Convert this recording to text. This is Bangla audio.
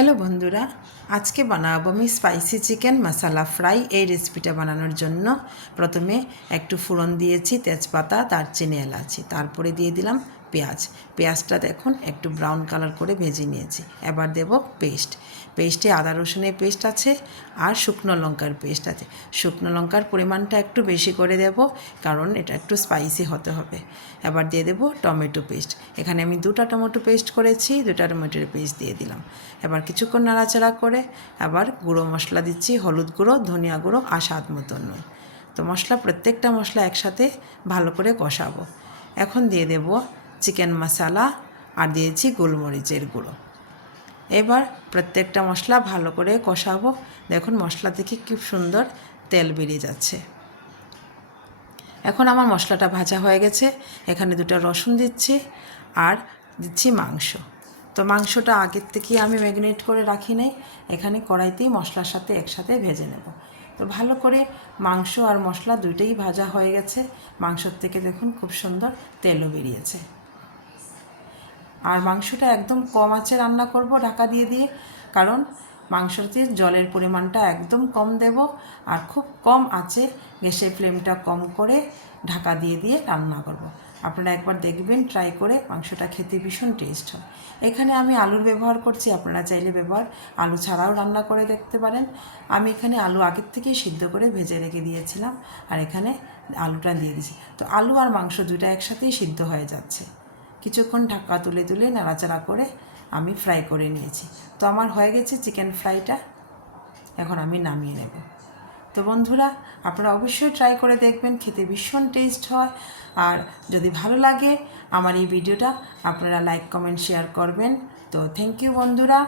হ্যালো বন্ধুরা, আজকে বানাবো আমি স্পাইসি চিকেন মশলা ফ্রাই। এই রেসিপিটা বানানোর জন্য প্রথমে একটু ফোড়ন দিয়েছি, তেজপাতা, দারচিনি, এলাচি, তারপরে দিয়ে দিলাম পেঁয়াজটা দেখুন একটু ব্রাউন কালার করে ভেজে নিয়েছি। এবার দেব পেস্টে আদা রসুনের পেস্ট আছে আর শুকনো লঙ্কার পেস্ট আছে। শুকনো লঙ্কার পরিমাণটা একটু বেশি করে দেব, কারণ এটা একটু স্পাইসি হতে হবে। এবার দিয়ে দেব টমেটো পেস্ট। এখানে আমি 2টা টমেটো পেস্ট করেছি, 2টা টমেটোর পেস্ট দিয়ে দিলাম। এবার কিছুক্ষণ নাড়াচাড়া করে আবার গুঁড়ো মশলা দিচ্ছি, হলুদ গুঁড়ো, ধনিয়া গুঁড়ো আর স্বাদ মতো নুন। তো প্রত্যেকটা মশলা একসাথে ভালো করে কষাবো। এখন দিয়ে দেব চিকেন মশলা আর দিয়েছি গোলমরিচের গুঁড়ো। এবার প্রত্যেকটা মশলা ভালো করে কষাবো। দেখুন মশলা থেকে খুব সুন্দর তেল বেরিয়ে যাচ্ছে। এখন আমার মশলাটা ভাজা হয়ে গেছে। এখানে 2টা রসুন দিচ্ছি আর দিচ্ছি মাংস। তো মাংসটা আগের থেকেই আমি ম্যারিনেট করে রাখি নাই, এখানে কড়াইতেই মশলার সাথে একসাথে ভেজে নেব। তো ভালো করে মাংস আর মশলা দুইটাই ভাজা হয়ে গেছে। মাংসর থেকে দেখুন খুব সুন্দর তেলও বেরিয়েছে। আর মাংসটা একদম কম আঁচে রান্না করব ঢাকা দিয়ে, কারণ মাংসতে জলের পরিমাণটা একদম কম দেব। আর খুব কম আঁচে গ্যাসের ফ্লেমটা কম করে ঢাকা দিয়ে রান্না করব। আপনারা একবার দেখবেন, ট্রাই করে, মাংসটা খেতে ভীষণ টেস্ট হয়। এখানে আমি আলুর ব্যবহার করছি, আপনারা চাইলে আলু ছাড়াও রান্না করে দেখতে পারেন। আমি এখানে আলু আগের থেকেই সিদ্ধ করে ভেজে রেখে দিয়েছিলাম, আর এখানে আলুটা দিয়ে দিয়েছি। তো আলু আর মাংস দুটো একসাথেই সিদ্ধ হয়ে যাচ্ছে। কিছুক্ষণ ঢাকা তুলে নাড়াচাড়া করে আমি ফ্রাই করে নিয়েছি। তো আমার হয়ে গেছে চিকেন ফ্রাইটা, এখন আমি নামিয়ে নেব। তো বন্ধুরা, আপনারা অবশ্যই ট্রাই করে দেখবেন, খেতে ভীষণ টেস্ট হয়। আর যদি ভালো লাগে আমার এই ভিডিওটা, আপনারা লাইক, কমেন্ট, শেয়ার করবেন। তো থ্যাংক ইউ বন্ধুরা।